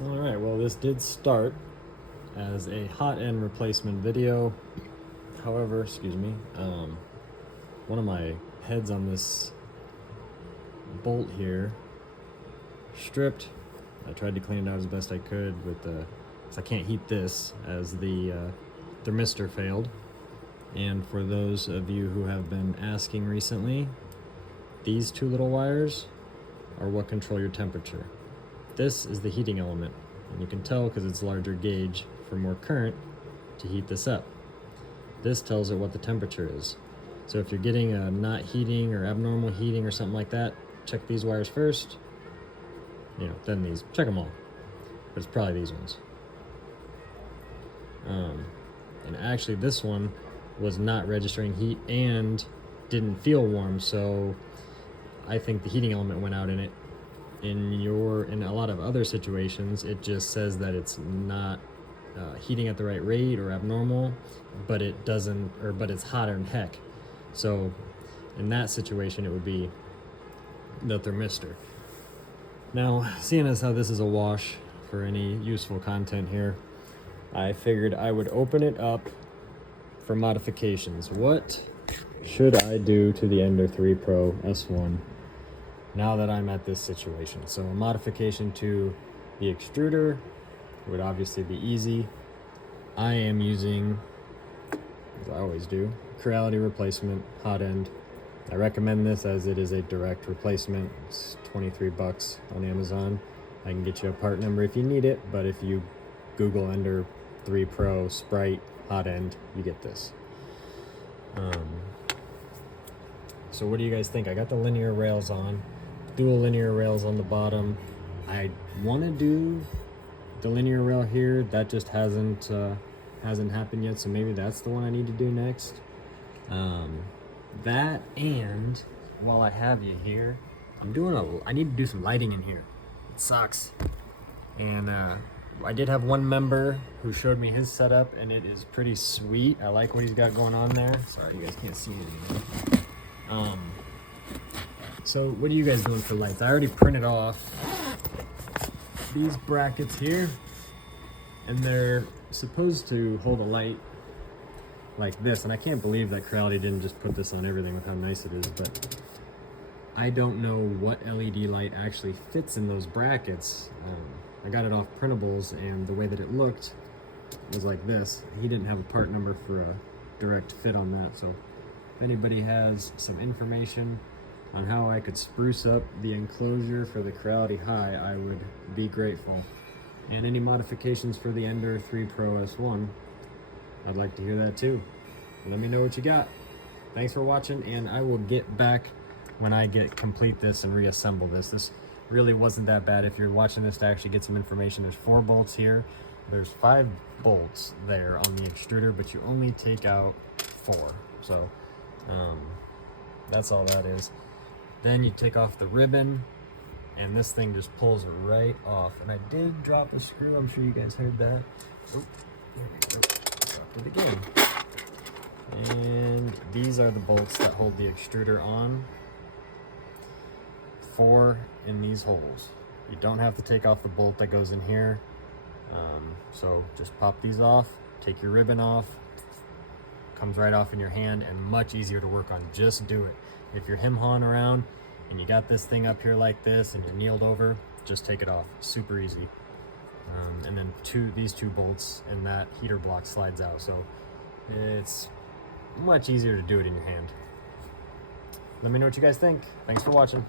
All right, well, this did start as a hot end replacement video. However, excuse me, one of my heads on this bolt here stripped. I tried to clean it out as best I could with the, because I can't heat this, as the thermistor failed. And for those of you who have been asking recently, these two little wires are what control your temperature. This is the heating element, and you can tell because it's larger gauge for more current to heat this up. This tells it what the temperature is. So if you're getting a not heating or abnormal heating or something like that, check these wires first. Then these, check them all. But it's probably these ones. And actually this one was not registering heat and didn't feel warm, so I think the heating element went out in it. In a lot of other situations, it just says that it's not heating at the right rate or abnormal, but it doesn't, but it's hotter than heck. So in that situation, it would be the thermistor. Now, seeing as how this is a wash for any useful content here, I figured I would open it up for modifications. What should I do to the Ender 3 Pro S1 now that I'm at this situation? So a modification to the extruder would obviously be easy. I am using, as I always do, Creality replacement hot end. I recommend this as it is a direct replacement. It's 23 bucks on Amazon. I can get you a part number if you need it, but if you Google Ender 3 Pro Sprite hot end, you get this. So what do you guys think? I got the linear rails on, dual linear rails on the bottom. I want to do the linear rail here. That just hasn't happened yet, so maybe that's the one I need to do next. That, and while I have you here, I need to do some lighting in here. It sucks. And I did have one member who showed me his setup, and it is pretty sweet. I like what he's got going on there. Sorry, you guys can't see it anymore. So what are you guys doing for lights? I already printed off these brackets here, and they're supposed to hold a light like this, and I can't believe that Creality didn't just put this on everything with how nice it is, but I don't know what LED light actually fits in those brackets. I got it off printables, and the way that it looked was like this. He didn't have a part number for a direct fit on that, so if anybody has some information on how I could spruce up the enclosure for the Creality High, I would be grateful. And any modifications for the Ender 3 Pro S1, I'd like to hear that too. Let me know what you got. Thanks for watching, and I will get back when I complete this and reassemble this. This really wasn't that bad. If you're watching this to actually get some information, there's 4 bolts here. There's 5 bolts there on the extruder, but you only take out 4. So that's all that is. Then you take off the ribbon, and this thing just pulls right off. And I did drop a screw. I'm sure you guys heard that. Oh, there we go. Dropped it again. And these are the bolts that hold the extruder on. 4 in these holes. You don't have to take off the bolt that goes in here. So just pop these off, take your ribbon off, comes right off in your hand, and much easier to work on. Just do it. If you're hem-hawing around and you got this thing up here like this and you're kneeled over, just take it off. Super easy. And then these two bolts, and that heater block slides out. So it's much easier to do it in your hand. Let me know what you guys think. Thanks for watching.